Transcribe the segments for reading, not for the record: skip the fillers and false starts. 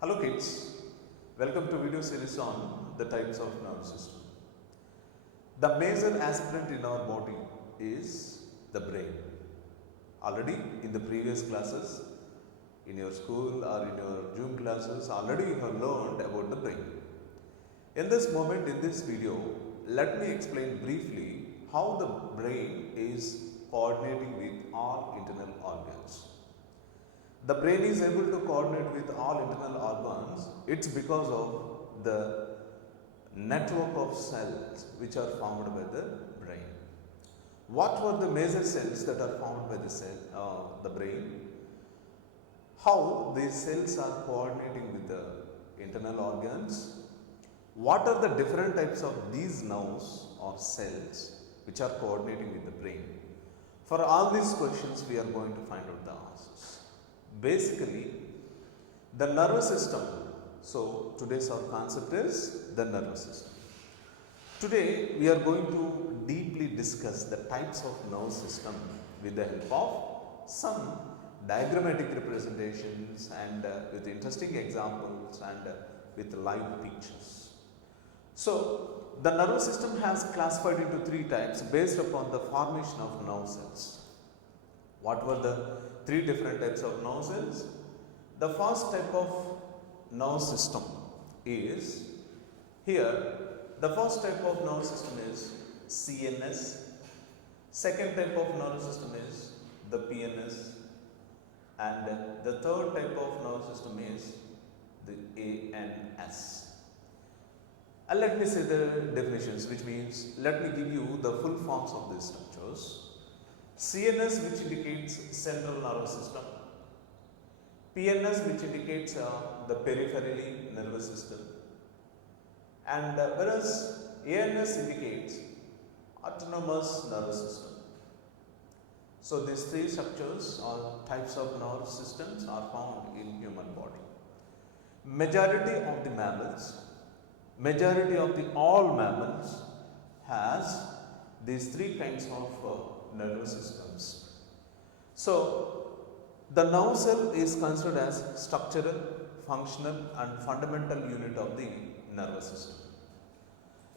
Hello kids, welcome to video series on the types of nervous system. The major aspirant in our body is the brain. Already in the previous classes, in your school or in your Zoom classes, already you have learned about the brain. In this moment, in this video, let me explain briefly how the brain is coordinating with all internal organs. The brain is able to coordinate with all internal organs. It's because of the network of cells which are formed by the brain. What were the major cells that are formed by the brain? How these cells are coordinating with the internal organs? What are the different types of these nerves or cells which are coordinating with the brain? For all these questions, we are going to find out the answers. Basically, the nervous system. So, today's our concept is the nervous system. Today, we are going to deeply discuss the types of nervous system with the help of some diagrammatic representations and with interesting examples and with live pictures. So, the nervous system has classified into three types based upon the formation of nerve cells. What were the three different types of nerve cells? The first type of nerve system is here. The first type of nerve system is CNS. Second type of nerve system is the PNS. And the third type of nerve system is the ANS. And let me say the definitions, which means let me give you the full forms of these structures. CNS, which indicates central nervous system. PNS, which indicates the peripherally nervous system. And whereas ANS indicates autonomous nervous system. So these three structures or types of nerve systems are found in human body. Majority of the mammals, majority of the all mammals has these three kinds of nervous systems. So, the nerve cell is considered as structural, functional and fundamental unit of the nervous system.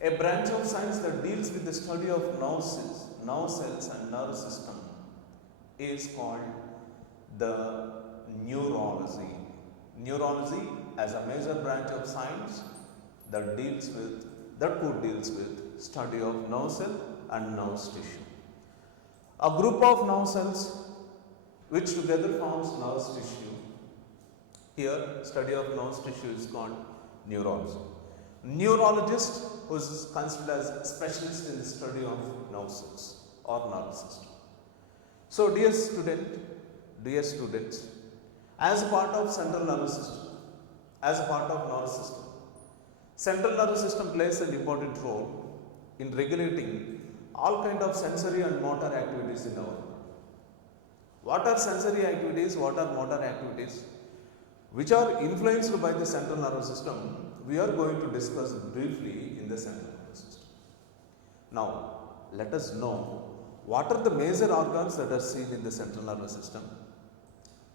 A branch of science that deals with the study of nerve cells and nerve system is called the neurology. Neurology as a major branch of science that could deals with study of nerve cell and nerve tissue. A group of nerve cells which together forms nerve tissue. Here, study of nerve tissue is called neurology. Neurologist who is considered as a specialist in the study of nerve cells or nervous system. So, dear students, as a part of central nervous system, central nervous system plays an important role in regulating all kind of sensory and motor activities in our body. What are sensory activities? What are motor activities? Which are influenced by the central nervous system? We are going to discuss briefly in the central nervous system. Now, let us know what are the major organs that are seen in the central nervous system.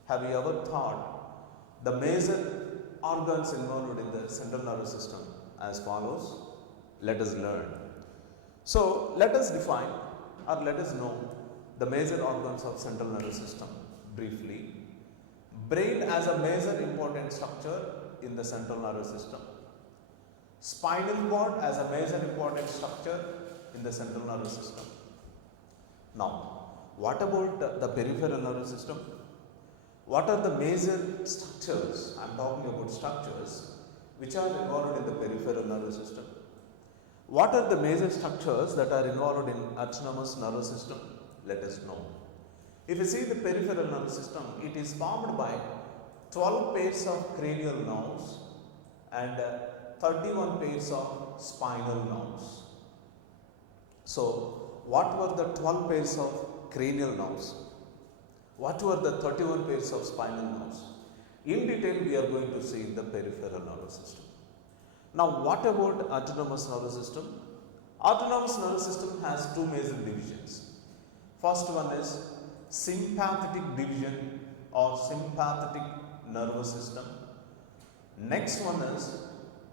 Have you ever thought the major organs involved in the central nervous system as follows? Let us learn. So, let us define or let us know the major organs of central nervous system briefly. Brain as a major important structure in the central nervous system. Spinal cord as a major important structure in the central nervous system. Now, what about the peripheral nervous system? What are the major structures? I am talking about structures which are involved in the peripheral nervous system. What are the major structures that are involved in autonomous nervous system? Let us know. If you see the peripheral nervous system, it is formed by 12 pairs of cranial nerves and 31 pairs of spinal nerves. So, what were the 12 pairs of cranial nerves? What were the 31 pairs of spinal nerves? In detail, we are going to see in the peripheral nervous system. Now, what about autonomous nervous system? Autonomous nervous system has two major divisions. First one is sympathetic division or sympathetic nervous system. Next one is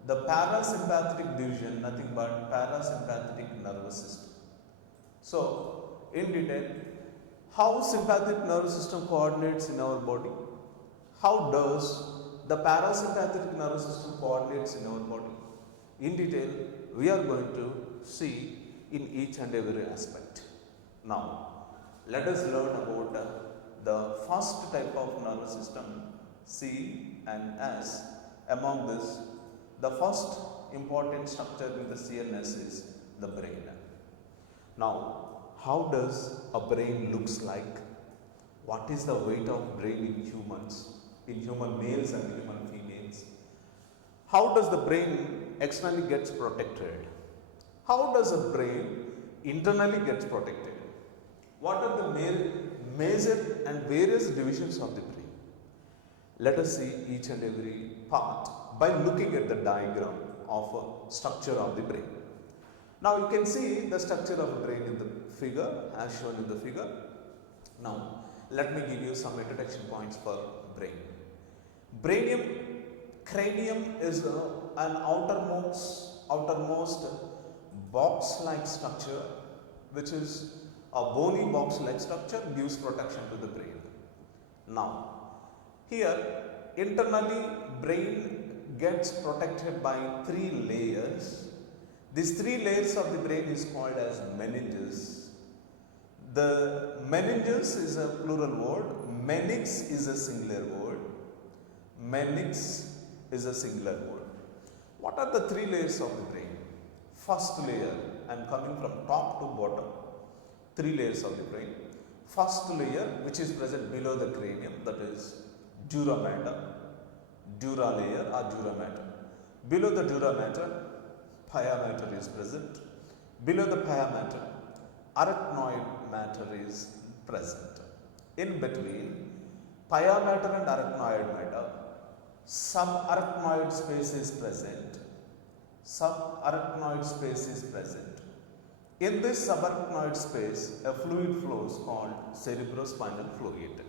the parasympathetic division, nothing but parasympathetic nervous system. So, in detail, how sympathetic nervous system coordinates in our body? How does the parasympathetic nervous system coordinates in our body? In detail, we are going to see in each and every aspect. Now, let us learn about the first type of nervous system, C and S. Among this, the first important structure in the CNS is the brain. Now, how does a brain looks like? What is the weight of brain in humans, in human males and human females? How does the brain externally gets protected? How does a brain internally gets protected? What are the major and various divisions of the brain? Let us see each and every part by looking at the diagram of a structure of the brain. Now you can see the structure of a brain in the figure as shown in the figure. Now let me give you some introduction points for brain. Cranium is an outermost box-like structure, which is a bony box-like structure, gives protection to the brain. Now here internally brain gets protected by three layers. These three layers of the brain is called as meninges. The meninges is a plural word, menix is a singular word. Menix is a singular word. What are the three layers of the brain? First layer, I am coming from top to bottom, three layers of the brain. First layer, which is present below the cranium, that is dura mater, dura layer or dura mater. Below the dura mater, pia mater is present. Below the pia mater, arachnoid matter is present. In between pia mater and arachnoid matter, subarachnoid space is present. Subarachnoid space is present. In this subarachnoid space, a fluid flows called cerebrospinal fluid.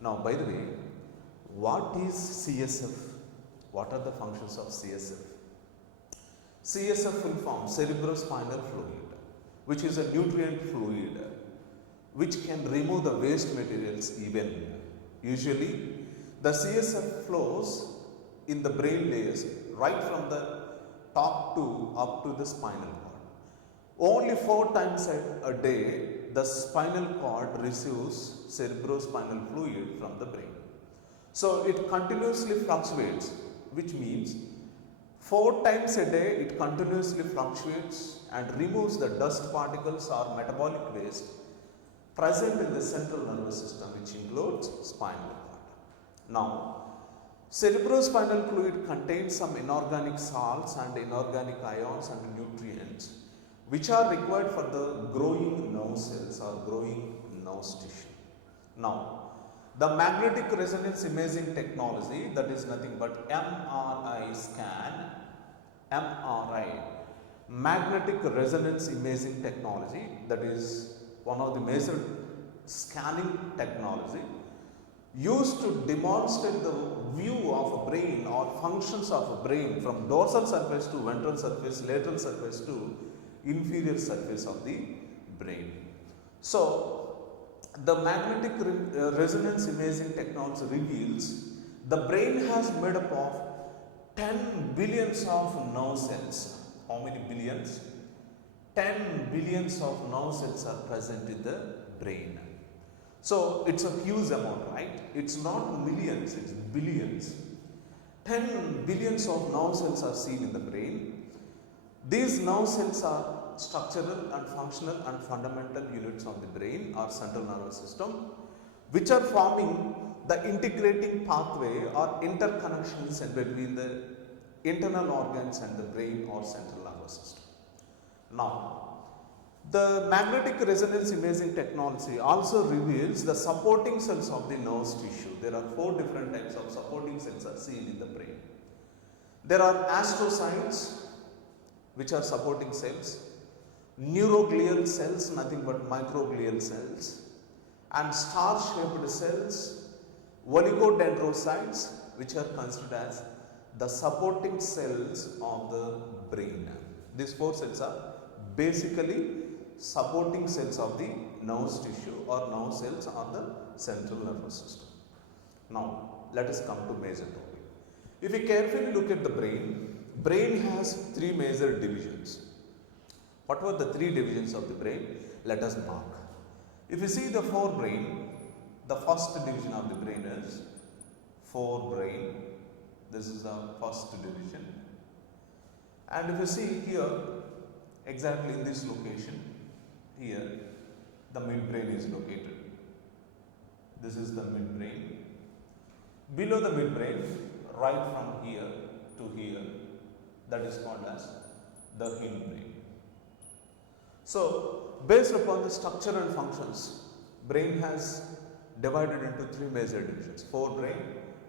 Now, by the way, what is CSF? What are the functions of CSF? CSF full form, cerebrospinal fluid, which is a nutrient fluid which can remove the waste materials even. Usually, the CSF flows in the brain layers right from the top to up to the spinal cord. Only 4 times a day, the spinal cord receives cerebrospinal fluid from the brain. So it continuously fluctuates, which means 4 times a day it continuously fluctuates and removes the dust particles or metabolic waste present in the central nervous system, which includes spinal cord. Now, cerebrospinal fluid contains some inorganic salts and inorganic ions and nutrients which are required for the growing nerve cells or growing nerve tissue. Now, the magnetic resonance imaging technology, that is nothing but MRI scan, MRI, magnetic resonance imaging technology, that is one of the major scanning technology used to demonstrate the view of a brain or functions of a brain from dorsal surface to ventral surface, lateral surface to inferior surface of the brain. So, the magnetic resonance imaging technology reveals the brain has made up of 10 billions of nerve cells. How many billions? 10 billions of nerve cells are present in the brain. So, it's a huge amount, right? It's not millions, it's billions. 10 billions of nerve cells are seen in the brain. These nerve cells are structural and functional and fundamental units of the brain or central nervous system, which are forming the integrating pathway or interconnections between the internal organs and the brain or central nervous system. Now, the magnetic resonance imaging technology also reveals the supporting cells of the nerve tissue. There are 4 different types of supporting cells are seen in the brain. There are astrocytes, which are supporting cells, neuroglial cells, nothing but microglial cells, and star-shaped cells, oligodendrocytes, which are considered as the supporting cells of the brain. These four cells are basically supporting cells of the nervous tissue or nerve cells on the central nervous system. Now, let us come to major topic. If we carefully look at the brain has three major divisions. What were the three divisions of the brain? Let us mark. If you see the forebrain, the first division of the brain is forebrain. This is the first division. And if you see here, exactly in this location, here, the midbrain is located. This is the midbrain. Below the midbrain, right from here to here, that is called as the hindbrain. So, based upon the structure and functions, brain has divided into three major divisions: forebrain,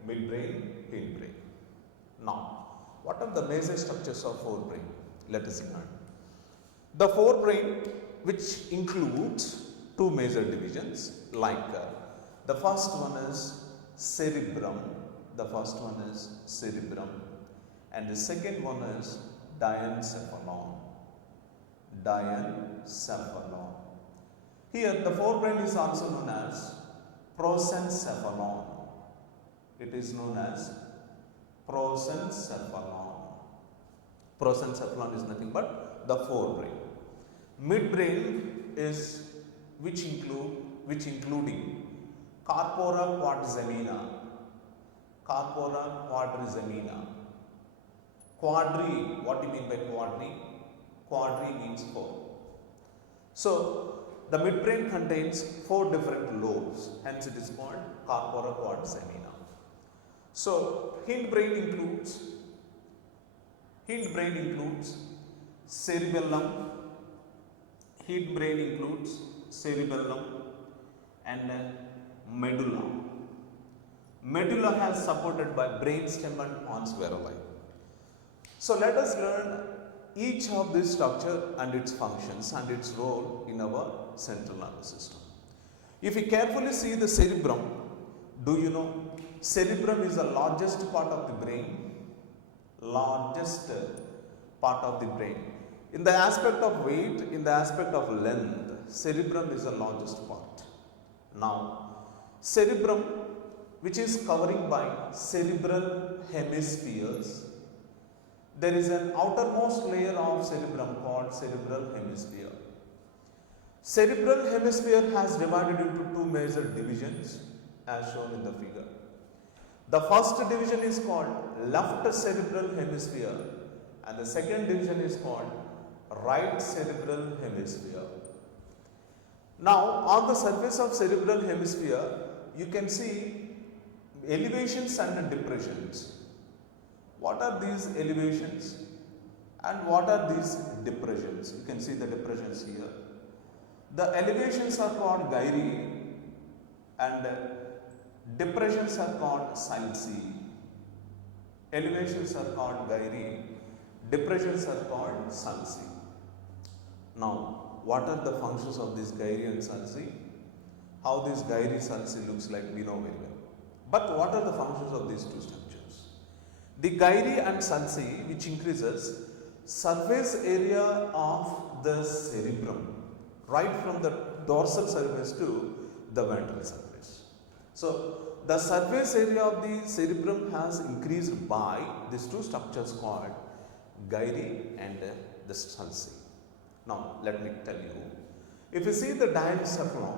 midbrain, hindbrain. Now, what are the major structures of forebrain? Let us learn. The forebrain, which includes two major divisions, like the first one is cerebrum. The first one is cerebrum, and the second one is diencephalon. Diencephalon. Here, the forebrain is also known as prosencephalon. It is known as prosencephalon. Prosencephalon is nothing but the forebrain. Midbrain is which including corpora quadrigemina. Corpora quadrigemina. Quadri, what do you mean by quadri? Quadri means four. So, the midbrain contains four different lobes, hence it is called corpora quadrigemina. So, hindbrain includes cerebellum, and medulla. Medulla has supported by brainstem and pons varolii. So let us learn each of this structure and its functions and its role in our central nervous system. If you carefully see the cerebrum, do you know cerebrum is the largest part of the brain? Largest part of the brain. In the aspect of weight, in the aspect of length, cerebrum is the largest part. Now, cerebrum, which is covering by cerebral hemispheres, there is an outermost layer of cerebrum called cerebral hemisphere. Cerebral hemisphere has divided into two major divisions as shown in the figure. The first division is called left cerebral hemisphere and the second division is called right cerebral hemisphere. Now, on the surface of cerebral hemisphere, you can see elevations and depressions. What are these elevations and what are these depressions? You can see the depressions here. The elevations are called gyri and depressions are called sulci. Elevations are called gyri, depressions are called sulci. Now, what are the functions of this gyri and sulci? How this gyri sulci looks like, we know very well. But what are the functions of these two structures? The gyri and sulci, which increases surface area of the cerebrum, right from the dorsal surface to the ventral surface. So, the surface area of the cerebrum has increased by these two structures called gyri and the sulci. Now, let me tell you, if you see the diencephalon,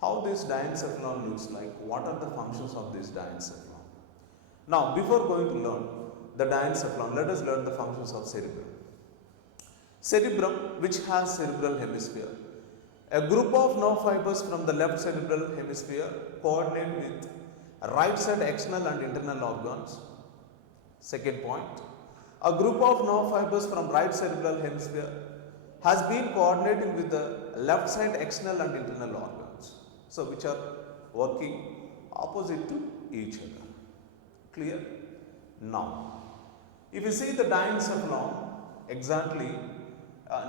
how this diencephalon looks like, what are the functions of this diencephalon? Now, before going to learn the diencephalon, let us learn the functions of cerebrum. Cerebrum, which has cerebral hemisphere. A group of nerve fibers from the left cerebral hemisphere coordinate with right side external and internal organs. Second point, a group of nerve fibers from right cerebral hemisphere has been coordinating with the left side external and internal organs. So, which are working opposite to each other. Clear? Now, if you see the diencephalon exactly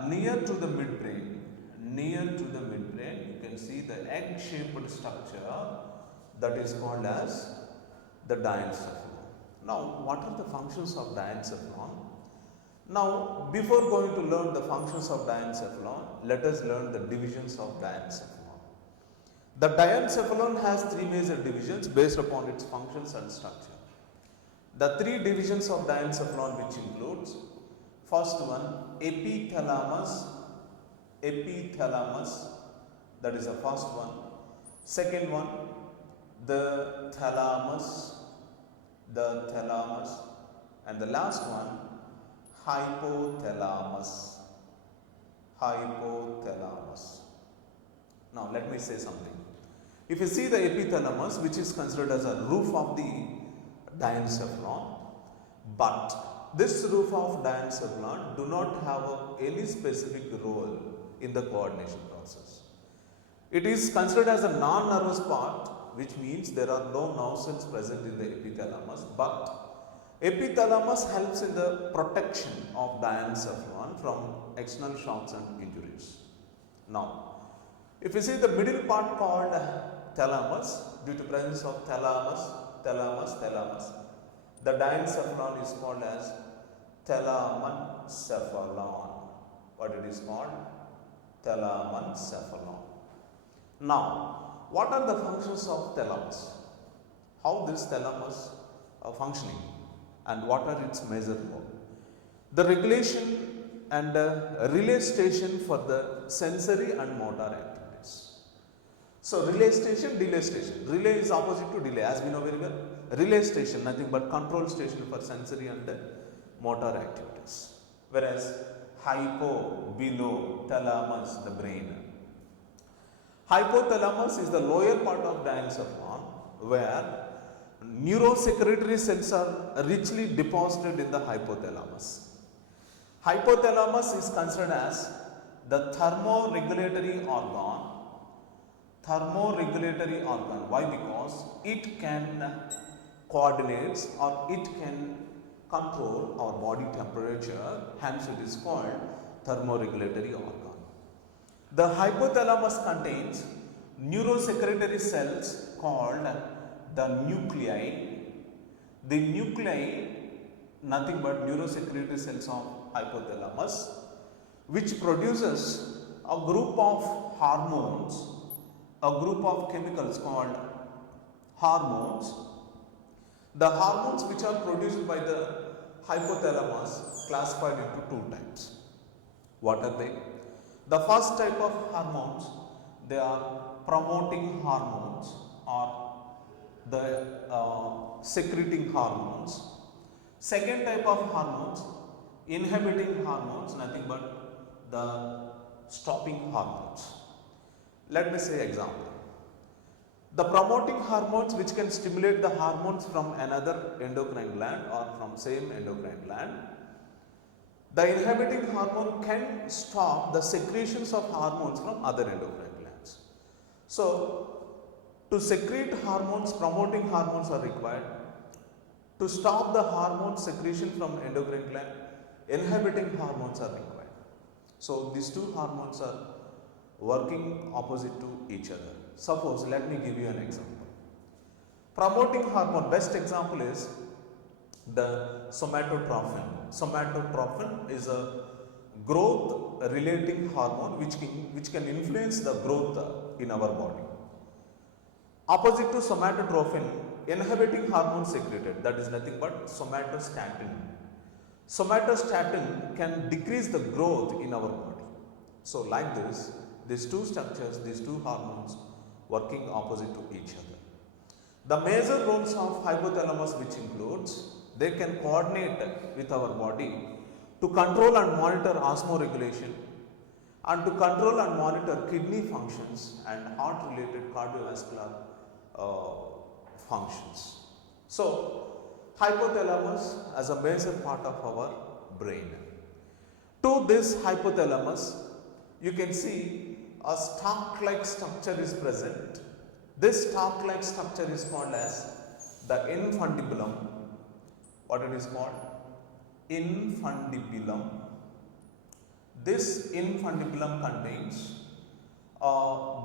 near to the midbrain, you can see the egg-shaped structure that is called as the diencephalon. Now, what are the functions of diencephalon? Now, before going to learn the functions of diencephalon, let us learn the divisions of diencephalon. The diencephalon has three major divisions based upon its functions and structure. The three divisions of diencephalon, which includes first one, epithalamus, that is the first one. Second one, the thalamus, and the last one, hypothalamus. Now let me say something. If you see the epithalamus, which is considered as a roof of the diencephalon, but this roof of diencephalon do not have any specific role in the coordination process. It is considered as a non-nervous part, which means there are no nerve cells present in the epithalamus, but epithalamus helps in the protection of diencephalon from external shocks and injuries. Now, if you see the middle part called thalamus, due to presence of thalamus, the diencephalon is called as thalamencephalon. What it is called? Thalamencephalon. Now, what are the functions of thalamus? How this thalamus are functioning and what are its major role? The regulation and relay station for the sensory and motor activities. So, relay station, delay station. Relay is opposite to delay, as we know very well. Relay station, nothing but control station for sensory and motor activities. Whereas below, thalamus, the brain. Hypothalamus is the lower part of diencephalon, where neurosecretory cells are richly deposited in the hypothalamus. Hypothalamus is considered as the thermoregulatory organ. Why? Because it can coordinate or it can control our body temperature, hence it is called thermoregulatory organ. The hypothalamus contains neurosecretory cells called the nuclei. The nuclei, nothing but neurosecretory cells of hypothalamus, which produces a group of hormones, a group of chemicals called hormones. The hormones which are produced by the hypothalamus classified into two types. What are they? The first type of hormones, they are promoting hormones or the secreting hormones. Second type of hormones, inhibiting hormones, nothing but the stopping hormones. Let me say example. The promoting hormones, which can stimulate the hormones from another endocrine gland or from same endocrine gland. The inhibiting hormone can stop the secretions of hormones from other endocrine glands. So, to secrete hormones, promoting hormones are required. To stop the hormone secretion from endocrine gland, inhibiting hormones are required. So, these two hormones are working opposite to each other. Suppose, let me give you an example. Promoting hormone, best example is the somatotrophin. Somatotropin is a growth relating hormone which can influence the growth in our body. Opposite to somatotropin, inhibiting hormone secreted, that is nothing but somatostatin. Somatostatin can decrease the growth in our body. So, like this, these two structures, these two hormones working opposite to each other. The major roles of hypothalamus, which includes, they can coordinate with our body to control and monitor osmoregulation and to control and monitor kidney functions and heart related cardiovascular functions. So, hypothalamus as a major part of our brain. To this hypothalamus, you can see a stalk-like structure is present. This stalk-like structure is called as the infundibulum. What it is called? Infundibulum. This infundibulum contains a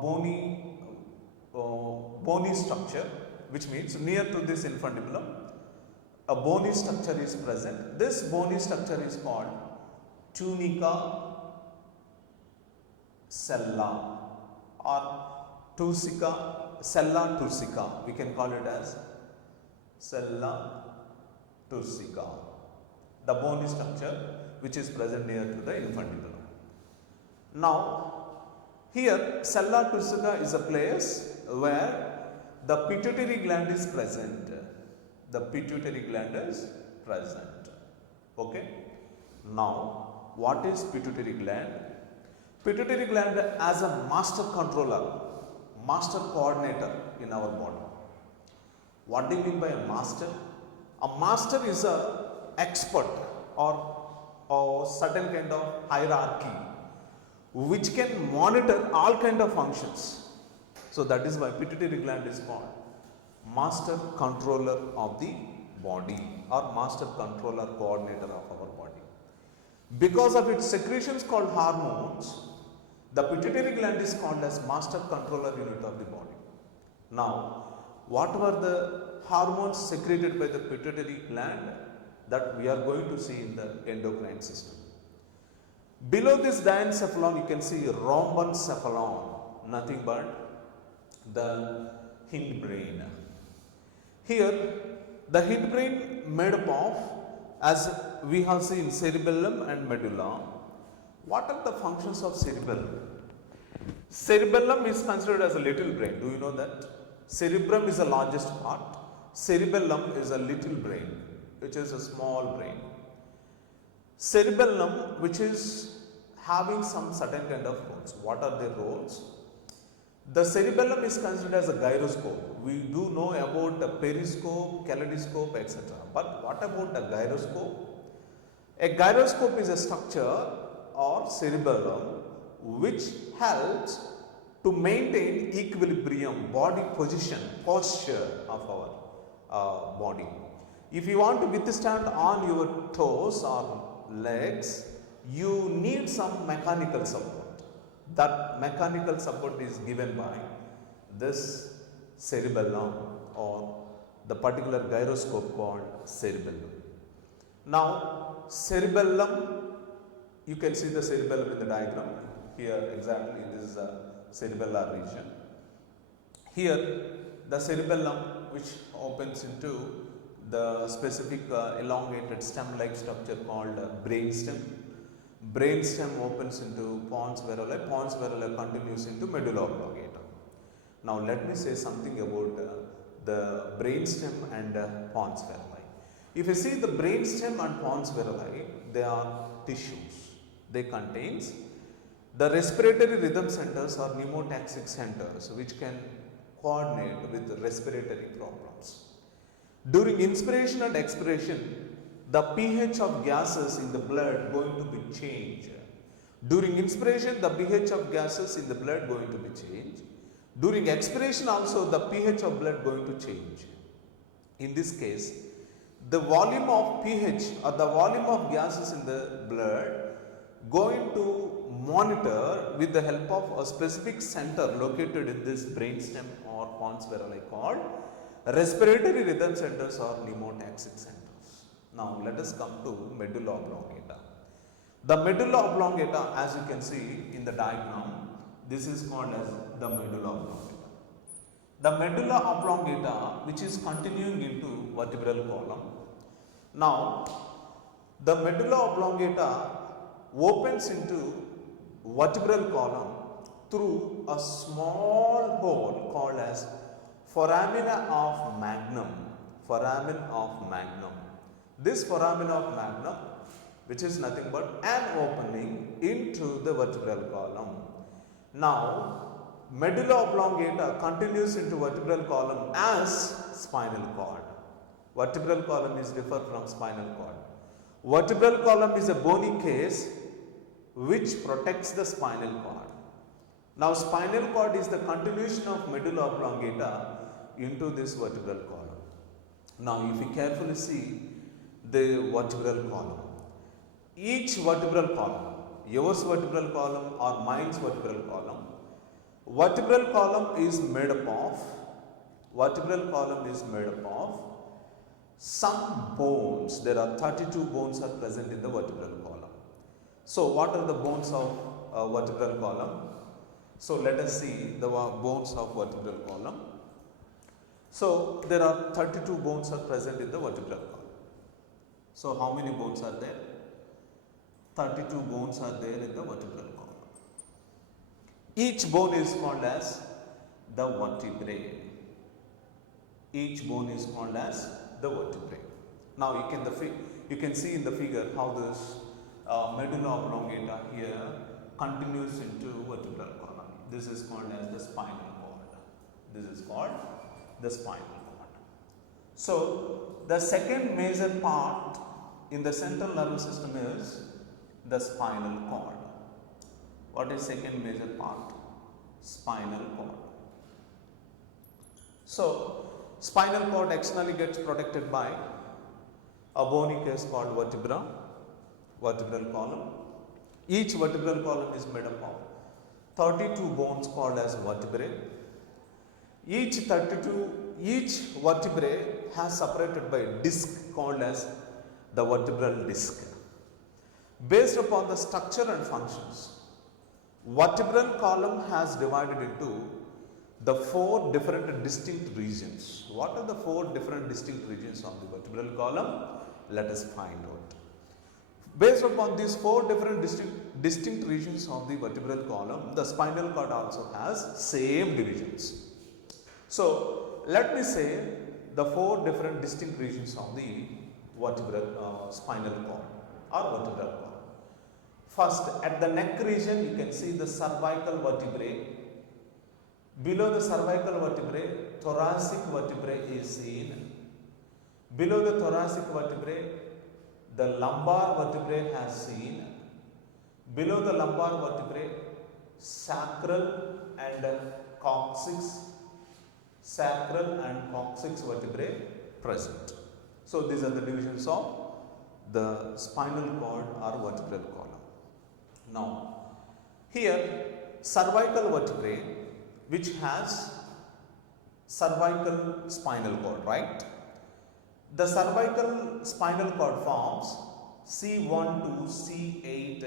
bony structure which means near to this infundibulum, a bony structure is present. This bony structure is called tunica sella or sella turcica. We can call it as sella turcica, the bony structure which is present near to the infundibulum. Now, here sella turcica is a place where the pituitary gland is present. The pituitary gland is present. Okay. Now, what is pituitary gland? Pituitary gland as a master controller, master coordinator in our body. What do you mean by a master? A master is a expert or certain kind of hierarchy which can monitor all kind of functions. So that is why pituitary gland is called master controller of the body or master controller coordinator of our body. Because of its secretions called hormones, the pituitary gland is called as master controller unit of the body. Now, what were the hormones secreted by the pituitary gland that we are going to see in the endocrine system? Below this diencephalon, you can see rhombencephalon, nothing but the hindbrain. Here, the hindbrain made up of, as we have seen, cerebellum and medulla. What are the functions of cerebellum? Cerebellum is considered as a little brain. Do you know that? Cerebrum is the largest part. Cerebellum is a little brain, which is a small brain. Cerebellum, which is having some certain kind of roles. What are their roles? The cerebellum is considered as a gyroscope. We do know about the periscope, kaleidoscope, etc. But what about a gyroscope? A gyroscope is a structure or cerebellum which helps to maintain equilibrium, body position, posture of our body. If you want to withstand on your toes or legs, you need some mechanical support. That mechanical support is given by this cerebellum or the particular gyroscope called cerebellum. Now, cerebellum, you can see the cerebellum in the diagram. Here exactly this is a cerebellar region. Here the cerebellum which opens into the specific elongated stem-like structure called brainstem. Brainstem opens into pons varolai. Pons varolai continues into medulla oblongata. Now let me say something about the brainstem and pons varolai. If you see the brainstem and pons varolai, they are tissues. They contains the respiratory rhythm centers or pneumotaxic centers which can coordinate with respiratory problems. During inspiration and expiration, the pH of gases in the blood going to be changed. During inspiration, the pH of gases in the blood going to be changed. During expiration also, the pH of blood going to change. In this case, the volume of pH or the volume of gases in the blood going to monitor with the help of a specific center located in this brainstem or pons varolai called respiratory rhythm centers or pneumotaxic centers. Now let us come to medulla oblongata. The medulla oblongata, as you can see in the diagram, this is called as the medulla oblongata. The medulla oblongata, which is continuing into vertebral column. Now the medulla oblongata opens into vertebral column through a small hole called as foramina of magnum. Foramen of magnum. This foramen of magnum, which is nothing but an opening into the vertebral column. Now, medulla oblongata continues into vertebral column as spinal cord. Vertebral column is different from spinal cord. Vertebral column is a bony case which protects the spinal cord. Now, spinal cord is the continuation of medulla oblongata into this vertebral column. Now, if you carefully see the vertebral column, each vertebral column, yours vertebral column or mine's vertebral column is made up of vertebral column is made up of some bones. There are 32 bones are present in the vertebral column. So what are the bones of vertebral column? So let us see the bones of vertebral column. So there are 32 bones are present in the vertebral column. So how many bones are there? 32 bones are there in the vertebral column. Each bone is called as the vertebrae. Each bone is called as the vertebrae. Now you can see in the figure how this medulla oblongata here continues into vertebral column. This is called as the spinal cord. This is called the spinal cord. So the second major part in the central nervous system is the spinal cord. What is second major part? Spinal cord. So spinal cord externally gets protected by a bony case called vertebra, vertebral column. Each vertebral column is made up of 32 bones called as vertebrae. Each vertebrae has separated by a disc called as the vertebral disc. Based upon the structure and functions, vertebral column has divided into the 4 different distinct regions. What are the 4 different distinct regions of the vertebral column? Let us find out. Based upon these 4 different distinct regions of the vertebral column, the spinal cord also has same divisions. So let me say the 4 different distinct regions of the vertebral spinal cord or vertebral column. First, at the neck region, you can see the cervical vertebrae. Below the cervical vertebrae, thoracic vertebrae is seen. Below the thoracic vertebrae, the lumbar vertebrae has seen. Below the lumbar vertebrae, sacral and coccyx vertebrae present. So these are the divisions of the spinal cord or vertebral column. Now, here cervical vertebrae, which has cervical spinal cord, right? The cervical spinal cord forms C1 to C8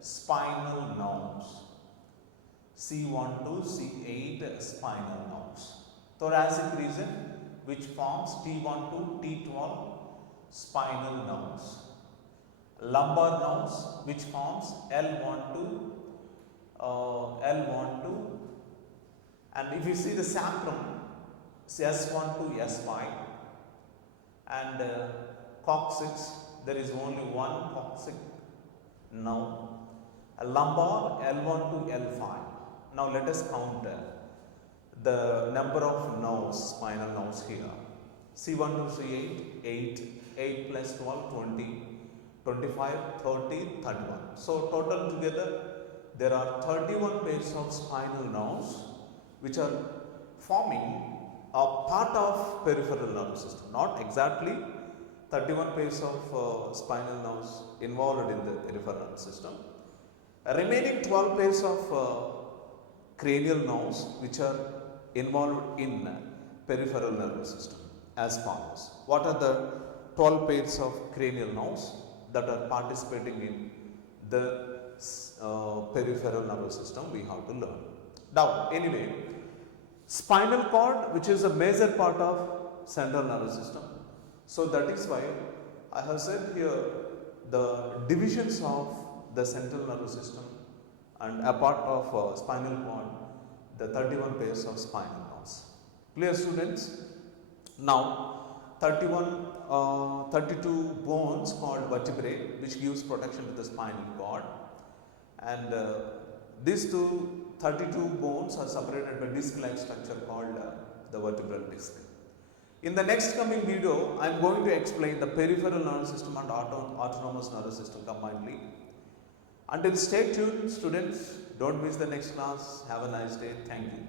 spinal nerves. C1 to C8 spinal nerves. Thoracic region, which forms T1 to T12 spinal nerves. Lumbar nerves, which forms L1 to and if you see the sacrum, S1 to S5 and coccyx, there is only one coccyx nerve. Lumbar L1 to L5. Now let us count the number of nerves, spinal nerves here. C1 to C8, 8 plus 12, 20, 25, 30, 31. So total together there are 31 pairs of spinal nerves which are forming a part of peripheral nervous system. Not exactly 31 pairs of spinal nerves involved in the peripheral nervous system. Remaining 12 pairs of cranial nerves which are involved in peripheral nervous system as follows. What are the 12 pairs of cranial nerves that are participating in the peripheral nervous system we have to learn. Now anyway, spinal cord, which is a major part of central nervous system. So that is why I have said here the divisions of the central nervous system and a part of spinal cord, the 31 pairs of spinal nerves. Clear, students? Now 32 bones called vertebrae, which gives protection to the spinal cord, and these 32 bones are separated by disc-like structure called the vertebral disc. In the next coming video, I am going to explain the peripheral nervous system and autonomous nervous system combinedly. Until stay tuned, students. Don't miss the next class. Have a nice day. Thank you.